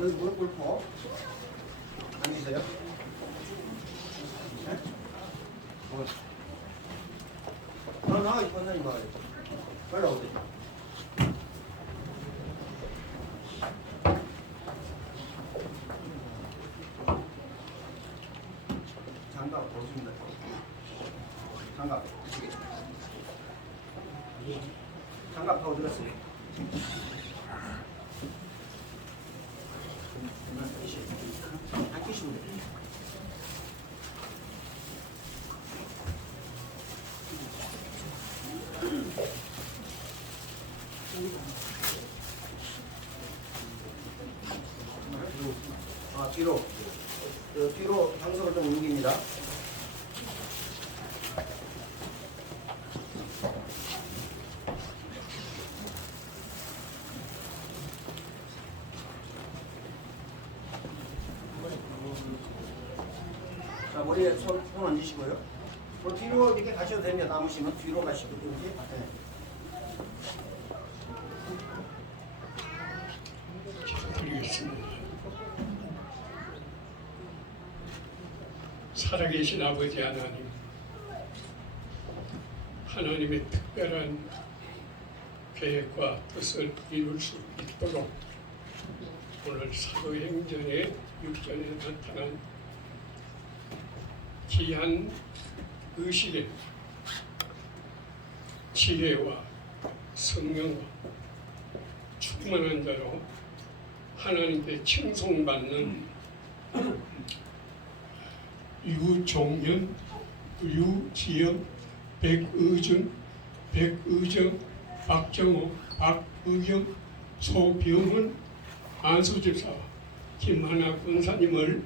여기 무릎 꿇고 앉으세요. 네? 어. 너 나와 있고 선생님 나와요. 빨리 오세요. 장갑 벗습니다. 장갑. 장갑 더 들었어요. 안 끼시면 돼요. 아, 뒤로. 그 뒤로 장소를 좀 옮깁니다. 머리에 손, 손 얹으시고요. 뭐 뒤로 이렇게 가셔도 됩니다. 남으시면 뒤로 가시고 이렇게. 네. 살아계신 아버지 하나님, 하나님의 특별한 계획과 뜻을 이룰 수 있도록 오늘 사도행전의 육전에 나타난 귀한 의식에 지혜와 성령과 충만한 자로 하나님께 칭송받는 유종현, 유지영, 백의준, 백의정, 박정호, 박의경, 소병훈, 안수집사, 김하나 권사님을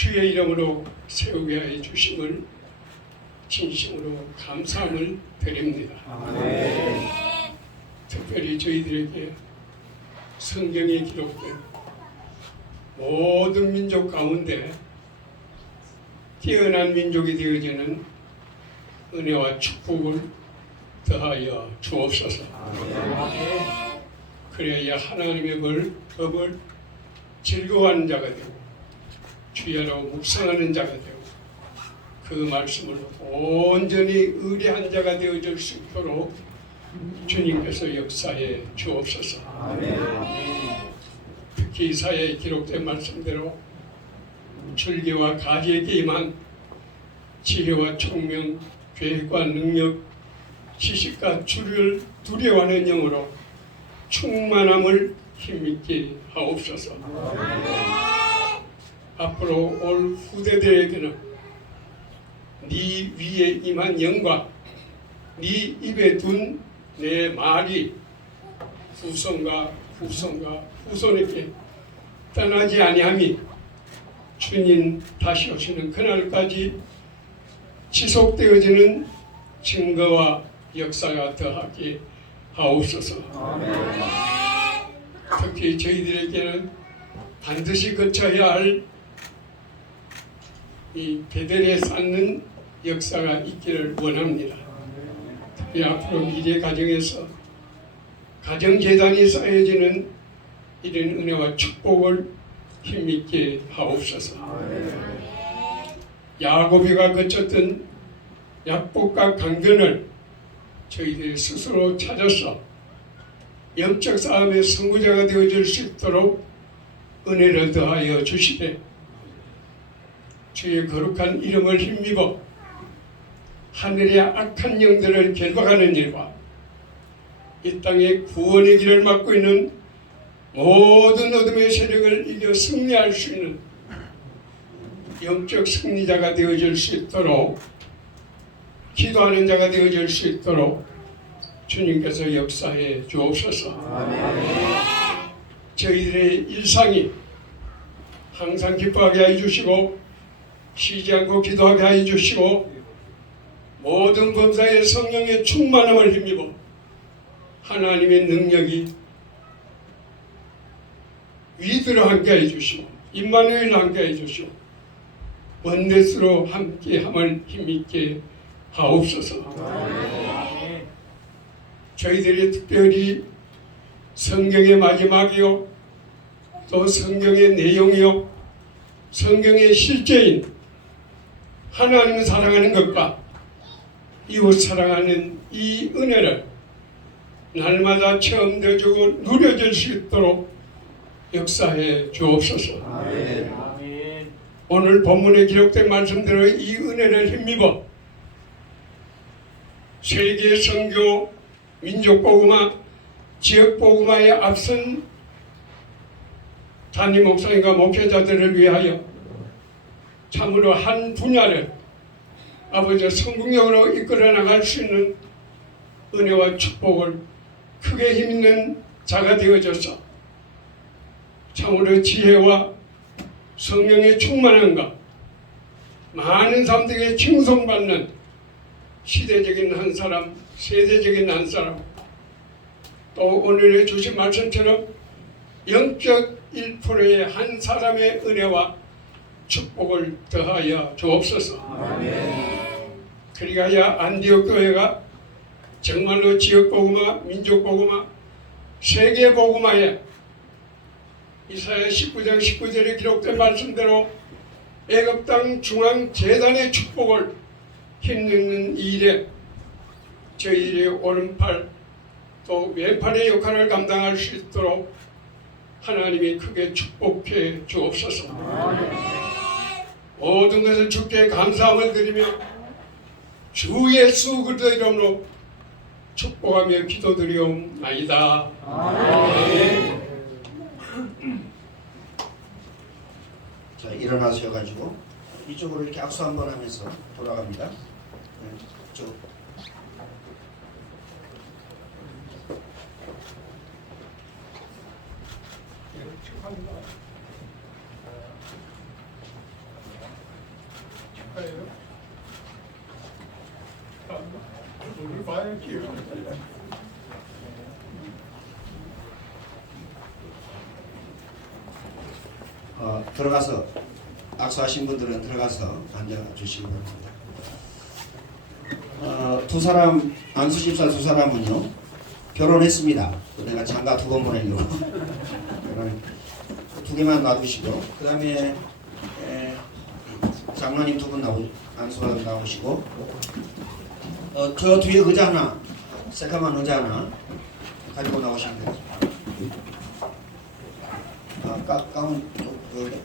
주의 이름으로 세우게 해 주심을 진심으로 감사함을 드립니다. 특별히 저희들에게 성경에 기록된 모든 민족 가운데 뛰어난 민족이 되어지는 은혜와 축복을 더하여 주옵소서. 그래야 하나님의 벌, 법을 즐거워하는 자가 되고 주야로 묵상하는 자가 되고 그 말씀을 온전히 의뢰한 자가 되어질 수 있도록 주님께서 역사에 주옵소서. 특히 이사야에 기록된 말씀대로 줄기와 가지에게 임한 지혜와 총명, 계획과 능력, 지식과 주를 두려워하는 영으로 충만함을 힘있게 하옵소서. 앞으로 올 후대들에게는 네 위에 임한 영과 네 입에 둔 내 말이 후손과 후손과 후손에게 떠나지 아니함이 주님 다시 오시는 그날까지 지속되어지는 증거와 역사가 더하게 하옵소서. 특히 저희들에게는 반드시 거쳐야 할 이 베델에 쌓는 역사가 있기를 원합니다. 특히 앞으로 미래 가정에서 가정재단이 쌓여지는 이런 은혜와 축복을 힘있게 하옵소서. 야고비가 거쳤던 약복과 강변을 저희들이 스스로 찾아서 영적 싸움의 선구자가 되어질 수 있도록 은혜를 더하여 주시되 주의 거룩한 이름을 힘입어 하늘의 악한 영들을 결박하는 일과 이 땅의 구원의 길을 막고 있는 모든 어둠의 세력을 이겨 승리할 수 있는 영적 승리자가 되어질 수 있도록 기도하는 자가 되어질 수 있도록 주님께서 역사해 주옵소서. 저희들의 일상이 항상 기뻐하게 해주시고 쉬지 않고 기도하게 해주시고 모든 범사의 성령의 충만함을 힘입어 하나님의 능력이 위들어 함께 해주시고 임마누엘 함께 해주시고 원넷으로 함께함을 힘있게 하옵소서. 저희들이 특별히 성경의 마지막이요 또 성경의 내용이요 성경의 실제인 하나님을 사랑하는 것과 이웃 사랑하는 이 은혜를 날마다 체험되어주고 누려질 수 있도록 역사해 주옵소서. 오늘 본문에 기록된 말씀대로 이 은혜를 힘입어 세계 선교 민족 복음화 지역 복음화에 앞선 단임 목사님과 목회자들을 위하여 참으로 한 분야를 아버지 성공적으로 이끌어 나갈 수 있는 은혜와 축복을 크게 힘있는 자가 되어져서 참으로 지혜와 성령의 충만함과 많은 사람들에게 칭송받는 시대적인 한 사람, 세대적인 한 사람, 또 오늘의 주신 말씀처럼 영적 1%의 한 사람의 은혜와 축복을 더하여 주옵소서. 그리하여 안디옥 교회가 정말로 지역 복음화, 민족 복음화, 세계 복음화에 이사야 19장 19절에 기록된 말씀대로 애굽 땅 중앙 재단의 축복을 힘입는 일에 저희들의 오른팔 또 왼팔의 역할을 감당할 수 있도록 하나님이 크게 축복해 주옵소서. 모든 것을 주께 감사함을 드리며 주 예수 그리스도 이름으로 축복하며 기도드리옵나이다. 자 일어나셔 가지고 이쪽으로 이렇게 악수 한번 하면서 돌아갑니다. 네, 쭉. 오 늘 봐야 기회가 어, 들어가서 악수하신 분들은 들어가서 앉아 주시기 바랍니다. 어, 두 사람 안수 집사 두 사람은요 결혼했습니다. 내가 장가 두 번 보내려고 두 개만 놔두시고 그 다음에 장로님 두 분 나오 안수 나오시고 어, 저 뒤에 의자 하나 새까만 의자 하나 가지고 나오시면 돼요. 아, 가, 가운 쪽, 그,